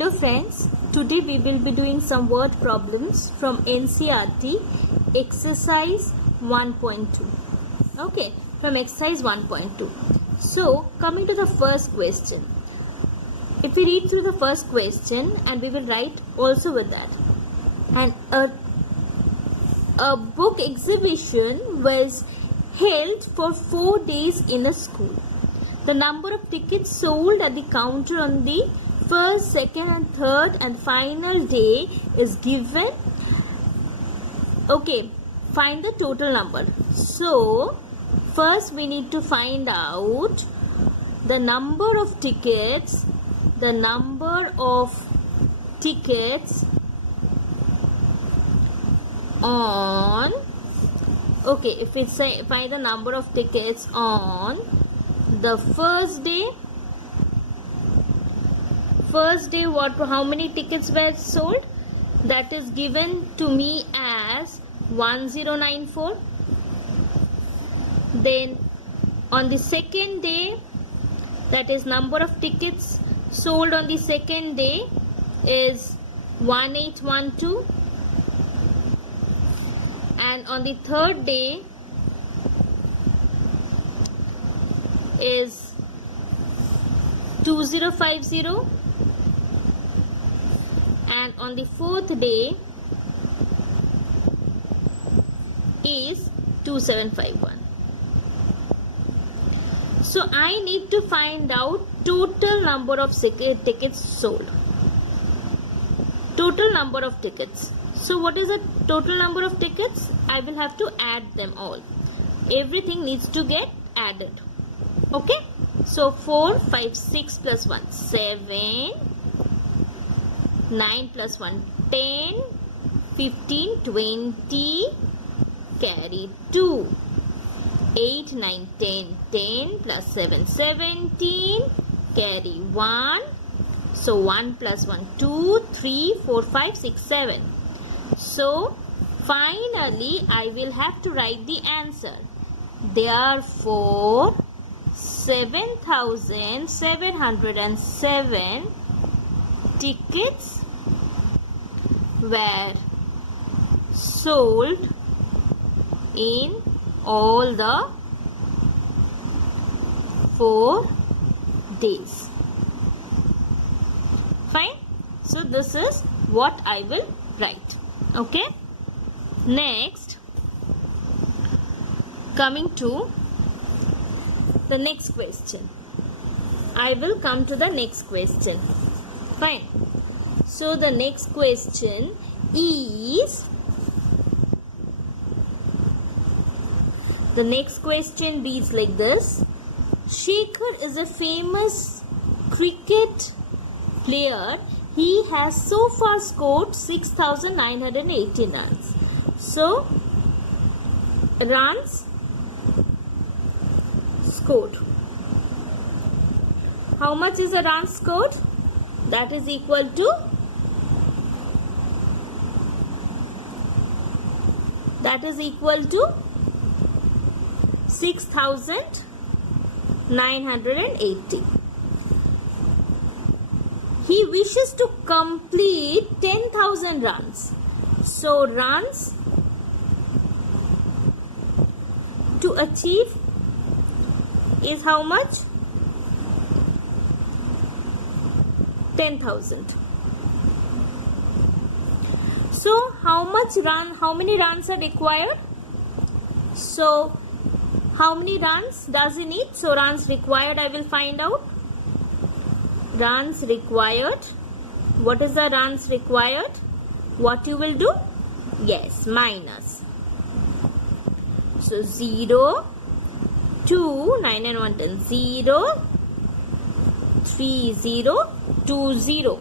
Hello friends, today we will be doing some word problems from NCERT exercise 1.2. Okay, from exercise 1.2. So, coming to the first question. If we read through the first question and we will write also with that. And a book exhibition was held for 4 days in a school. The number of tickets sold at the counter on the first, second and third and final day is given. Okay, find the total number. So, first we need to find out the number of tickets on, okay, if we say find the number of tickets on the first day, how many tickets were sold? That is given to me as 1094. Then on the second day, that is number of tickets sold on the second day is 1812. And on the third day is 2050. And on the fourth day is 2751. So I need to find out total number of tickets sold. Total number of tickets. So what is the total number of tickets? I will have to add them all. Everything needs to get added. Okay. So 4, 5, 6 plus 1, 7. 9 plus 1, 10. 15, 20. Carry 2. 8, 9, 10. 10 plus 7, 17. Carry 1. So 1 plus 1, 2, 3, 4, 5, 6, 7. So finally I will have to write the answer. Therefore 7,707 tickets were sold in all the 4 days. Fine. So this is what I will write. Okay. Next, coming to the next question. I will come to the next question. Fine. So the next question is, the next question reads like this. Shekhar is a famous cricket player. He has so far scored 6,980 runs. So, runs scored. How much is the runs scored? That is equal to 6,980. He wishes to complete 10,000 runs. So runs to achieve is how much? 10,000. So how many runs are required? So how many runs does he need? So runs required I will find out. Runs required. What is the runs required? What you will do? Yes, minus. So 0, 2, 9 and 1, 10. 0, 3, 0, 2, 0.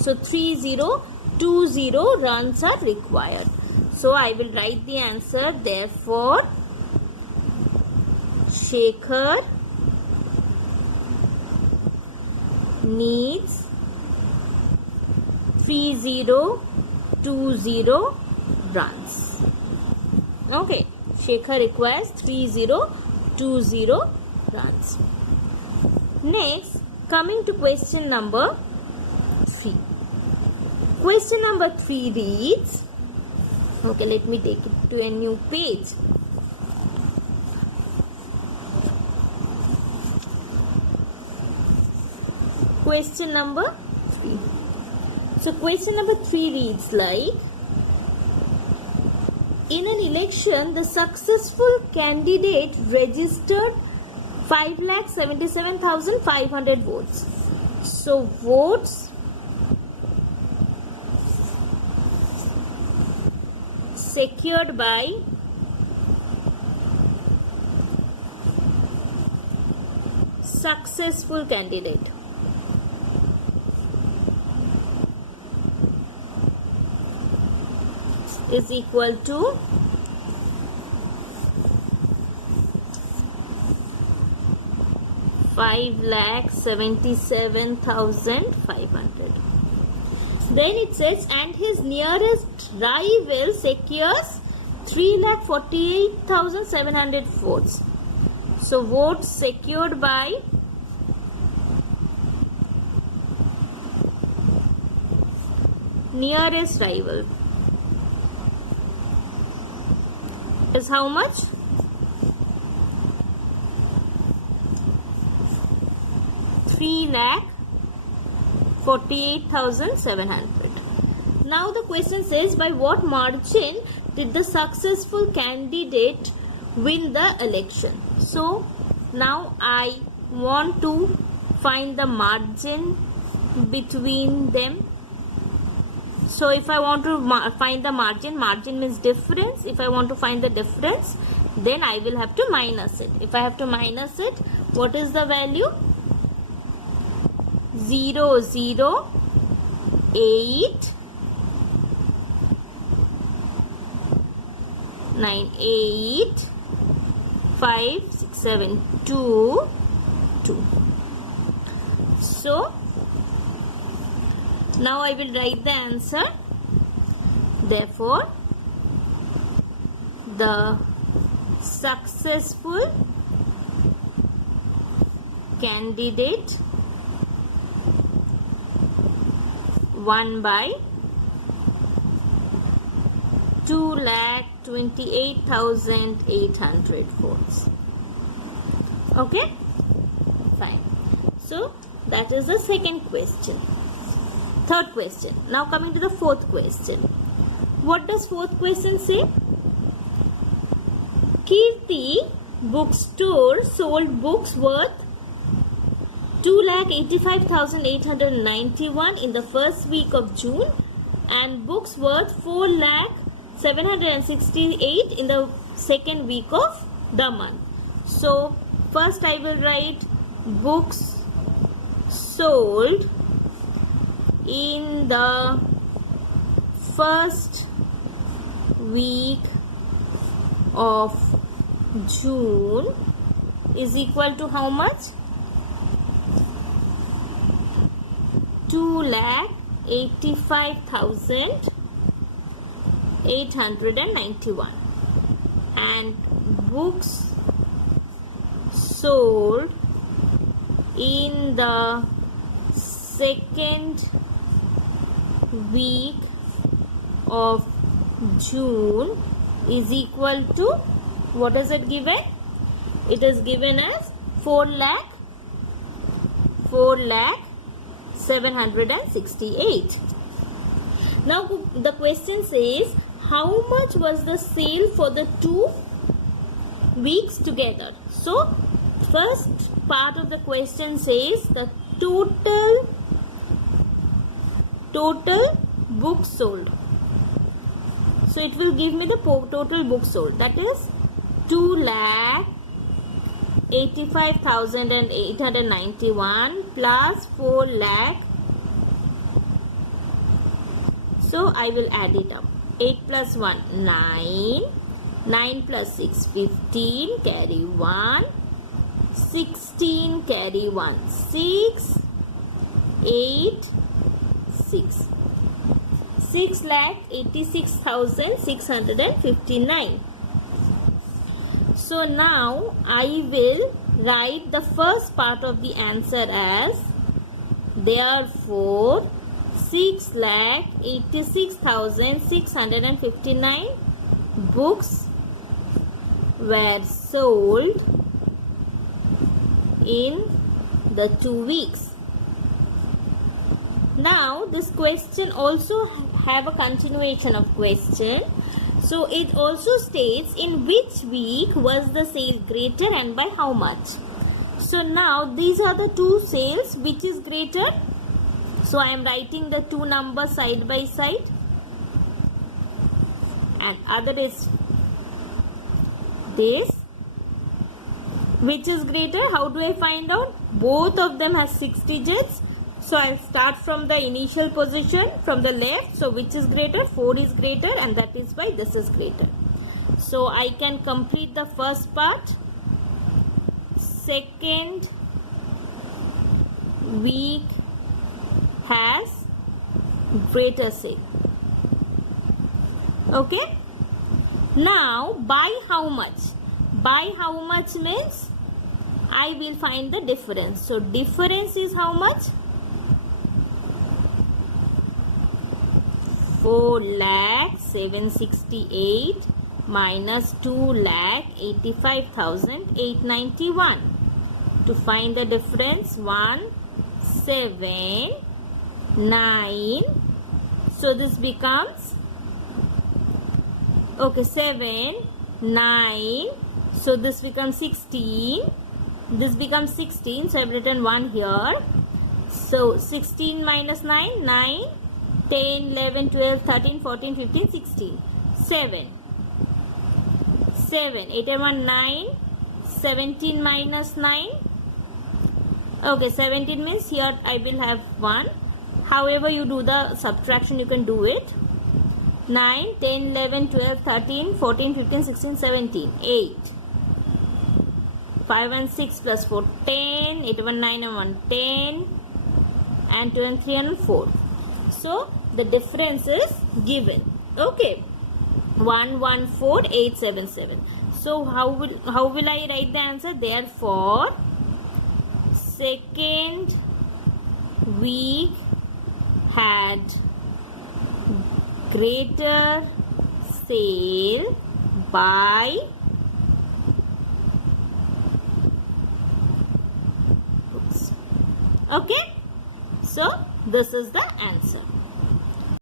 So 3, 0, 2, 0 runs are required. So I will write the answer. Therefore, Shekhar needs 3020 runs. Okay, Shekhar requires 3020 runs. Next, coming to question number 3. Question number 3 reads, okay, let me take it to a new page. Question number 3. So question number 3 reads like, in an election, the successful candidate registered 5,77,500 votes. So votes secured by successful candidate is equal to 5,77,500. Then it says, and his nearest rival secures 3,48,700 votes. So votes secured by nearest rival is how much? 3,48,700. Now the question says, by what margin did the successful candidate win the election? So now I want to find the margin between them. So if I want to find the margin means difference. If I want to find the difference, then I will have to minus it. If I have to minus it, what is the value? 0.008985672. So now I will write the answer. Therefore, the successful candidate won by 2,28,800 votes. Okay, fine. So that is the second question. Third question. Now coming to the fourth question. What does fourth question say? Kirti bookstore sold books worth 2,85,891 in the first week of June and books worth 4,768 in the second week of the month. So first I will write books sold in the first week of June is equal to how much? 2,85,891 and books sold in the second week of June is equal to, what is it given? It is given as 4,768. Now the question says, how much was the sale for the 2 weeks together? So first part of the question says the total books sold. So it will give me the total books sold, that is 2,85,891 plus 4 lakh. So I will add it up. 8 plus 1 9, 9 plus 6 15, carry 1, 16 carry 1 6, 8 6, 6,86,659. So now I will write the first part of the answer as, therefore 6,86,659 books were sold in the 2 weeks. Now this question also have a continuation of question. So it also states in which week was the sale greater and by how much. So now these are the two sales, which is greater. So I am writing the two numbers side by side, and other is this. Which is greater? How do I find out? Both of them has 6 digits. So I'll start from the initial position from the left. So which is greater? 4 is greater, and that is why this is greater. So I can complete the first part. Second week has greater sale. Okay. Now by how much? By how much means I will find the difference. So difference is how much? 4,768,000 minus 2,85,891. To find the difference, 179. So this becomes 7, 9. So this becomes 16. This becomes 16. So I've written 1 here. So 16 minus 9, 9, 10, 11, 12, 13, 14, 15, 16. 7. 7. 8 and 1, 9. 17 minus 9. Okay, 17 means here I will have 1. However you do the subtraction, you can do it. 9, 10, 11, 12, 13, 14, 15, 16, 17, 8. 5 and 6 plus 4, 10. 8 and 1, 9 and 1, 10. And 2 and 3 and 4. So the difference is given. Okay. 114,877. So how will I write the answer? Therefore, second week had greater sale by books. Okay. So this is the answer.